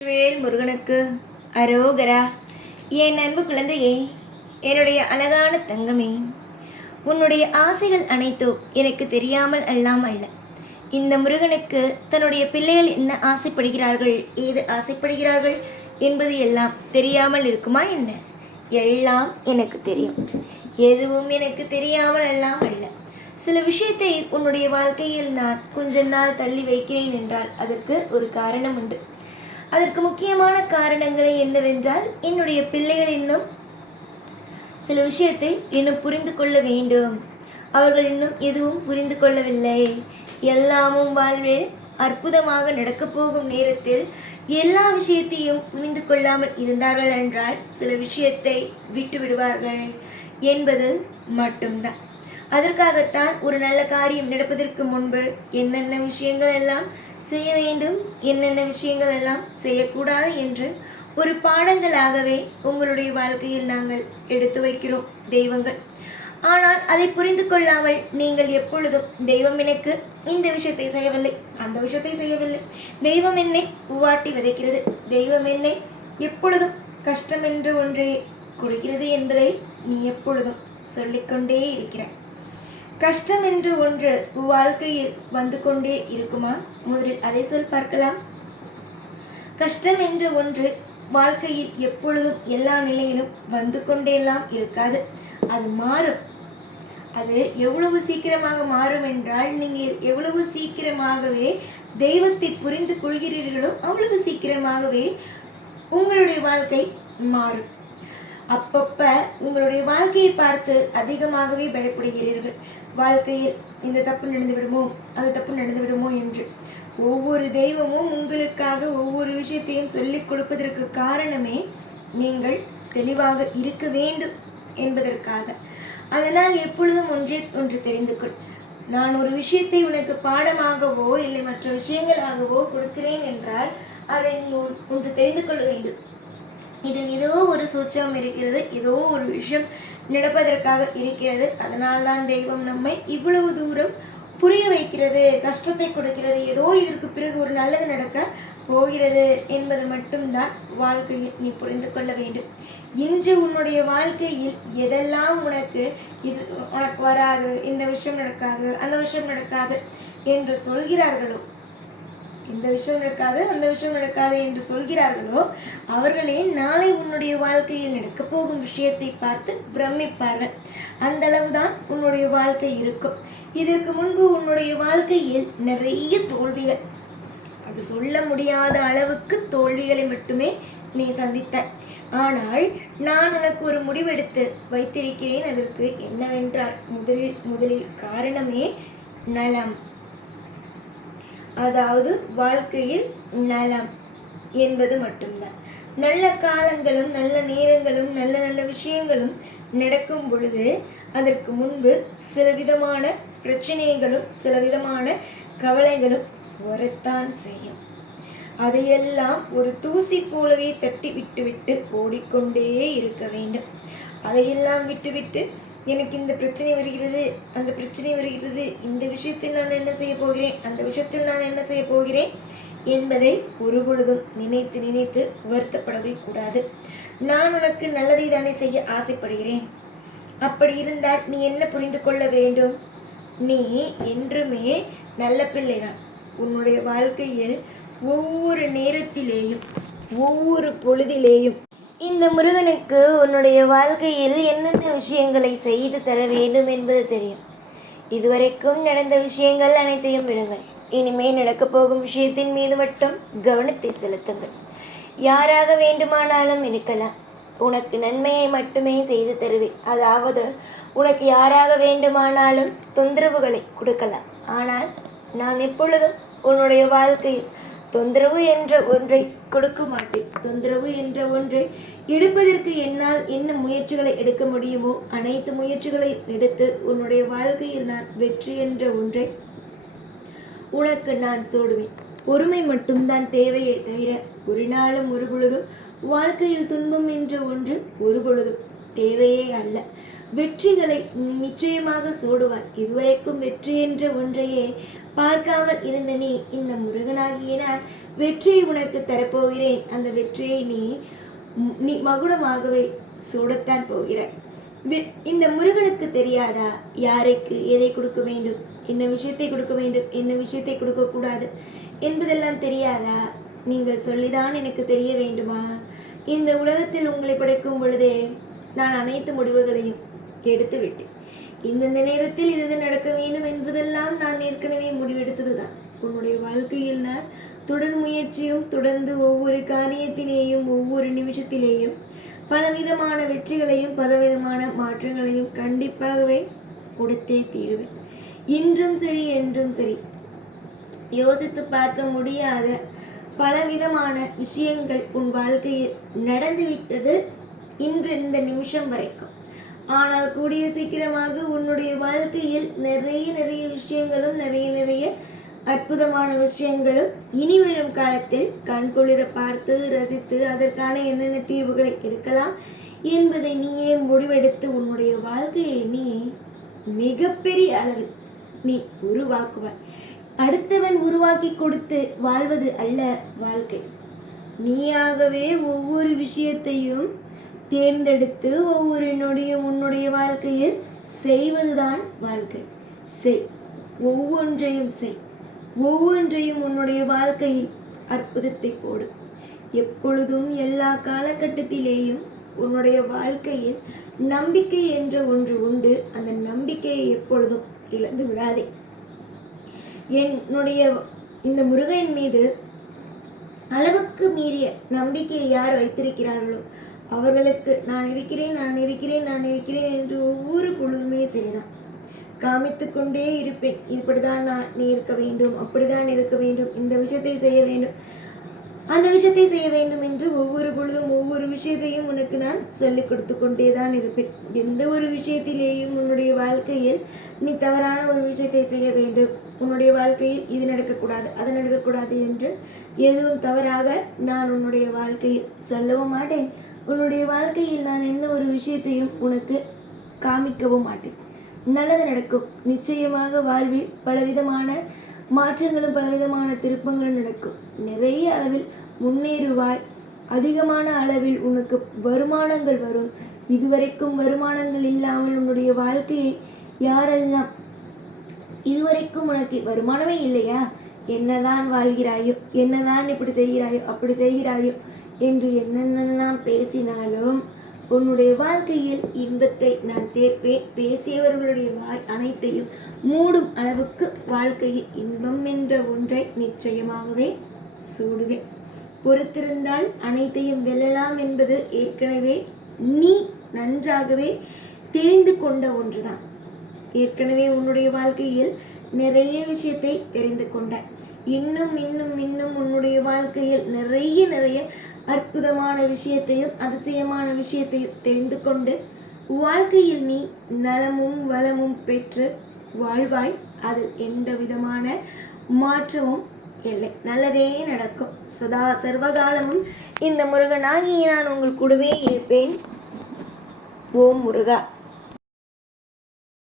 வேல் முருகனுக்கு அரோகரா. என் அன்பு குழந்தையே, என்னுடைய அழகான தங்கமே, உன்னுடைய ஆசைகள் அனைத்தும் எனக்கு தெரியாமல் எல்லாம் அல்ல. இந்த முருகனுக்கு தன்னுடைய பிள்ளைகள் என்ன ஆசைப்படுகிறார்கள், ஏது ஆசைப்படுகிறார்கள் என்பது எல்லாம் தெரியாமல் இருக்குமா என்ன? எல்லாம் எனக்கு தெரியும். எதுவும் எனக்கு தெரியாமல் எல்லாம் அல்ல. சில விஷயத்தை உன்னுடைய வாழ்க்கையில் நான் கொஞ்ச நாள் தள்ளி வைக்கிறேன் என்றால் அதற்கு ஒரு காரணம் உண்டு. அதற்கு முக்கியமான காரணங்கள் என்னவென்றால், என்னுடைய பிள்ளைகள் இன்னும் சில விஷயத்தை இன்னும் புரிந்து கொள்ள வேண்டும். அவர்கள் இன்னும் எதுவும் புரிந்து கொள்ளவில்லை. எல்லாமும் வாழ்வில் அற்புதமாக நடக்கப் போகும் நேரத்தில் எல்லா விஷயத்தையும் புரிந்து கொள்ளாமல் இருந்தார்கள் என்றால் சில விஷயத்தை விட்டு விடுவார்கள் என்பது மட்டும்தான். அதற்காகத்தான் ஒரு நல்ல காரியம் நடப்பதற்கு முன்பு என்னென்ன விஷயங்கள் எல்லாம் செய்ய வேண்டும், என்னென்ன விஷயங்கள் எல்லாம் செய்யக்கூடாது என்று ஒரு பாடங்களாகவே உங்களுடைய வாழ்க்கையில் நாங்கள் எடுத்து வைக்கிறோம் தெய்வங்கள். ஆனால் அதை புரிந்து கொள்ளாமல் நீங்கள் எப்பொழுதும் தெய்வம் எனக்கு இந்த விஷயத்தை செய்யவில்லை, அந்த விஷயத்தை செய்யவில்லை, தெய்வம் என்னை பூவாட்டி விதைக்கிறது, தெய்வம் என்னை எப்பொழுதும் கஷ்டம் என்று ஒன்றை கொடுக்கிறது என்பதை நீ எப்பொழுதும் சொல்லிக்கொண்டே இருக்கிறாய். கஷ்டம் என்று ஒன்று வாழ்க்கையில் வந்து கொண்டே இருக்குமா? முதலில் அதை சொல் பார்க்கலாம். கஷ்டம் என்று ஒன்று வாழ்க்கையில் எப்பொழுதும் எல்லா நிலையிலும் வந்து கொண்டேலாம் இருக்காது. அது மாறும். அது எவ்வளவு சீக்கிரமாக மாறும் என்றால், நீங்கள் எவ்வளவு சீக்கிரமாகவே தெய்வத்தை புரிந்து கொள்கிறீர்களோ அவ்வளவு சீக்கிரமாகவே உங்களுடைய வாழ்க்கை மாறும். அப்பப்ப உங்களுடைய வாழ்க்கையை பார்த்து அதிகமாகவே பயப்படுகிறீர்கள். வாழ்க்கையில் இந்த தப்பு நடந்து விடுமோ, அந்த தப்பு நடந்து விடுமோ என்று. ஒவ்வொரு தெய்வமும் உங்களுக்காக ஒவ்வொரு விஷயத்தையும் சொல்லிக் கொடுப்பதற்கு காரணமே நீங்கள் தெளிவாக இருக்க வேண்டும் என்பதற்காக. அதனால் எப்பொழுதும் ஒன்று தெரிந்து கொள். நான் ஒரு விஷயத்தை உனக்கு பாடமாகவோ இல்லை மற்ற விஷயங்களாகவோ கொடுக்கிறேன் என்றால் அதை நீ ஒன்று தெரிந்து கொள்ள வேண்டும். இதில் ஏதோ ஒரு சூட்சம் இருக்கிறது, ஏதோ ஒரு விஷயம் நடப்பதற்காக இருக்கிறது. அதனால்தான் தெய்வம் நம்மை இவ்வளவு தூரம் புரிய வைக்கிறது, கஷ்டத்தை கொடுக்கிறது, ஏதோ இதற்கு பிறகு ஒரு நல்லது நடக்க போகிறது என்பது மட்டும்தான் வாழ்க்கையில் நீ புரிந்து கொள்ள வேண்டும். இன்று உன்னுடைய வாழ்க்கையில் எதெல்லாம் இது உனக்கு வராது, இந்த விஷயம் நடக்காது, அந்த விஷயம் நடக்காது என்று சொல்கிறார்களோ, இந்த விஷயம் நடக்காது, அந்த விஷயம் நடக்காது என்று சொல்கிறார்களோ, அவர்களே நாளை உன்னுடைய வாழ்க்கையில் நடக்கப் போகும் விஷயத்தை பார்த்து பிரமிப்பார்கள். அந்த அளவுதான் உன்னுடைய வாழ்க்கை இருக்கும். இதற்கு முன்பு உன்னுடைய வாழ்க்கையில் நிறைய தோல்விகள், அது சொல்ல முடியாத அளவுக்கு தோல்விகளை மட்டுமே நீ சந்தித்தாய். ஆனால் நான் உனக்கு ஒரு முடிவெடுத்து வைத்திருக்கிறேன். அதற்கு என்னவென்றால், முதலில் காரணமே நலம். அதாவது வாழ்க்கையில் நலம் என்பது மட்டும்தான். நல்ல காலங்களும் நல்ல நேரங்களும் நல்ல நல்ல விஷயங்களும் நடக்கும் பொழுது அதற்கு முன்பு சில விதமான பிரச்சனைகளும் சில விதமான கவலைகளும் வரத்தான் செய்யும். அதையெல்லாம் ஒரு தூசி போலவே தட்டி விட்டு ஓடிக்கொண்டே இருக்க வேண்டும். அதையெல்லாம் விட்டுவிட்டு எனக்கு இந்த பிரச்சனை வருகிறது, அந்த பிரச்சனை வருகிறது, இந்த விஷயத்தில் நான் என்ன செய்ய போகிறேன், அந்த விஷயத்தில் நான் என்ன செய்ய போகிறேன் என்பதை ஒரு பொழுதும் நினைத்து வருத்தப்படவே கூடாது. நான் உனக்கு நல்லதை தானே செய்ய ஆசைப்படுகிறேன். அப்படி இருந்தால் நீ என்ன புரிந்து கொள்ள வேண்டும்? நீ என்றுமே நல்ல பிள்ளைதான். உன்னுடைய வாழ்க்கையில் ஒவ்வொரு நேரத்திலேயும் ஒவ்வொரு பொழுதிலேயும் இந்த முருகனுக்கு உன்னுடைய வாழ்க்கையில் என்னென்ன விஷயங்களை செய்து தர வேண்டும் என்பது தெரியும். இதுவரைக்கும் நடந்த விஷயங்கள் அனைத்தையும் விடுங்கள். இனிமேல் நடக்கப் போகும் விஷயத்தின் மீது மட்டும் கவனத்தை செலுத்துங்கள். யாராக வேண்டுமானாலும் இருக்கலாம், உனக்கு நன்மையை மட்டுமே செய்து தருவேன். அதாவது உனக்கு யாராக வேண்டுமானாலும் தொந்தரவுகளை கொடுக்கலாம். ஆனால் நான் எப்பொழுதும் உன்னுடைய வாழ்க்கையில் தொந்தரவு என்ற ஒன்றை கொடுக்க மாட்டேன். தொந்தரவு என்ற ஒன்றை எடுப்பதற்கு என்னால் என்ன முயற்சிகளை எடுக்க முடியுமோ அனைத்து முயற்சிகளை எடுத்து உன்னுடைய வாழ்க்கையில் நான் வெற்றி என்ற ஒன்றை உனக்கு நான் சூடுவேன். பொறுமை மட்டும்தான் தேவையே தவிர ஒரு நாளும் ஒரு பொழுதும் வாழ்க்கையில் துன்பம் என்ற ஒன்று ஒரு பொழுதும் தேவையே அல்ல. வெற்றிகளை நிச்சயமாக சூடுவார். இதுவரைக்கும் வெற்றி என்ற ஒன்றையே பார்க்காமல் இருந்த நீ இந்த முருகனாகிய நான் வெற்றியை உனக்கு தரப்போகிறேன். அந்த வெற்றியை நீ மகுடமாகவே சூடத்தான் போகிறாய். இந்த முருகனுக்கு தெரியாதா யாருக்கு எதை கொடுக்க வேண்டும், என்ன விஷயத்தை கொடுக்க வேண்டும், என்ன விஷயத்தை கொடுக்கக்கூடாது என்பதெல்லாம் தெரியாதா? நீங்கள் சொல்லிதான் எனக்கு தெரிய வேண்டுமா? இந்த உலகத்தில் உங்களை படைக்கும் பொழுதே நான் அனைத்து முடிவுகளையும் எடுத்து விட்டேன். இந்தந்த நேரத்தில் இது நடக்க வேண்டும் என்பதெல்லாம் நான் ஏற்கனவே முடிவெடுத்தது தான். உன்னுடைய வாழ்க்கையில் நான் தொடர் முயற்சியும் தொடர்ந்து ஒவ்வொரு காரியத்திலேயும் ஒவ்வொரு நிமிஷத்திலேயும் பலவிதமான வெற்றிகளையும் பலவிதமான மாற்றங்களையும் கண்டிப்பாகவே கொடுத்தே தீருவேன். இன்றும் சரி என்றும் சரி யோசித்து பார்க்க முடியாத பலவிதமான விஷயங்கள் உன் வாழ்க்கையில் நடந்துவிட்டது இன்று இந்த நிமிஷம் வரைக்கும். ஆனால் கூடிய சீக்கிரமாக உன்னுடைய வாழ்க்கையில் நிறைய விஷயங்களும் நிறைய அற்புதமான விஷயங்களும் இனி வரும் காலத்தில் கண்குளிர பார்த்து ரசித்து அதற்கான என்னென்ன தீர்வுகளை எடுக்கலாம் என்பதை நீயே முடிவெடுத்து உன்னுடைய வாழ்க்கையை நீ மிகப்பெரிய அளவில் நீ உருவாக்குவாய். அடுத்தவன் உருவாக்கி கொடுத்து வாழ்வது அல்ல வாழ்க்கை. நீயாகவே ஒவ்வொரு விஷயத்தையும் தேர்ந்தெடுத்து ஒவ்வொரு நொடியும் உன்னுடைய வாழ்க்கையில் செய்வதுதான் வாழ்க்கை. செய், ஒவ்வொன்றையும் செய், ஒவ்வொன்றையும் உன்னுடைய வாழ்க்கையில் அற்புதத்தை போடு. எப்பொழுதும் எல்லா காலகட்டத்திலேயும் உன்னுடைய வாழ்க்கையில் நம்பிக்கை என்ற ஒன்று உண்டு. அந்த நம்பிக்கையை எப்பொழுதும் இழந்து விடாதே. என்னுடைய இந்த முருகன் மீது அளவுக்கு மீறிய நம்பிக்கையை யார் வைத்திருக்கிறார்களோ அவர்களுக்கு நான் இருக்கிறேன் நான் இருக்கிறேன் நான் இருக்கிறேன் என்று ஒவ்வொரு பொழுதுமே சரிதான் காமித்து கொண்டே இருப்பேன். இப்படிதான் நீ இருக்க வேண்டும், அப்படிதான் இருக்க வேண்டும், இந்த விஷயத்தை செய்ய வேண்டும், அந்த விஷயத்தை செய்ய வேண்டும் என்று ஒவ்வொரு பொழுதும் ஒவ்வொரு விஷயத்தையும் உனக்கு நான் சொல்லிக் கொடுத்து கொண்டே தான் இருப்பேன். எந்த ஒரு விஷயத்திலேயும் உன்னுடைய வாழ்க்கையில் நீ தவறான ஒரு விஷயத்தை செய்ய வேண்டும், உன்னுடைய வாழ்க்கையில் இது நடக்கக்கூடாது அது நடக்கக்கூடாது என்று எதுவும் தவறாக நான் உன்னுடைய வாழ்க்கையில் சொல்லவும் மாட்டேன். உன்னுடைய வாழ்க்கையில் நான் எந்த ஒரு விஷயத்தையும் உனக்கு காமிக்கவும் மாட்டேன். நல்லது நடக்கும். நிச்சயமாக வாழ்வில் பலவிதமான மாற்றங்களும் பலவிதமான திருப்பங்களும் நடக்கும். நிறைய அளவில் முன்னேறுவாய். அதிகமான அளவில் உனக்கு வருமானங்கள் வரும். இதுவரைக்கும் வருமானங்கள் இல்லாமல் உன்னுடைய வாழ்க்கையை யாரெல்லாம் இதுவரைக்கும் உனக்கு வருமானமே இல்லையா, என்னதான் வாழ்கிறாயோ, என்னதான் இப்படி செய்கிறாயோ அப்படி செய்கிறாயோ என்று என்னென்னலாம் பேசினாலும் உன்னுடைய வாழ்க்கையில் இன்பத்தை நான் சேர்ப்பேன். பேசியவர்களுடைய வாய் அனைத்தையும் மூடும் அளவுக்கு வாழ்க்கையில் இன்பம் என்ற ஒன்றை நிச்சயமாகவே சூடுவேன். பொறுத்திருந்தால் அனைத்தையும் வெல்லலாம் என்பது ஏற்கனவே நீ நன்றாகவே தெரிந்து கொண்ட ஒன்றுதான். ஏற்கனவே உன்னுடைய வாழ்க்கையில் நிறைய விஷயத்தை தெரிந்து கொண்டாய். இன்னும் இன்னும் இன்னும் உன்னுடைய வாழ்க்கையில் நிறைய அற்புதமான விஷயத்தையும் அதிசயமான விஷயத்தையும் தெரிந்து கொண்டு வாழ்க்கையில் நீ நலமும் வளமும் பெற்று வாழ்வாய். அது எந்த விதமான மாற்றமும் இல்லை. நல்லதே நடக்கும். சதா சர்வகாலமும் இந்த முருகனாகி நான் உங்கள் கூடவே இருப்பேன். ஓம் முருகா.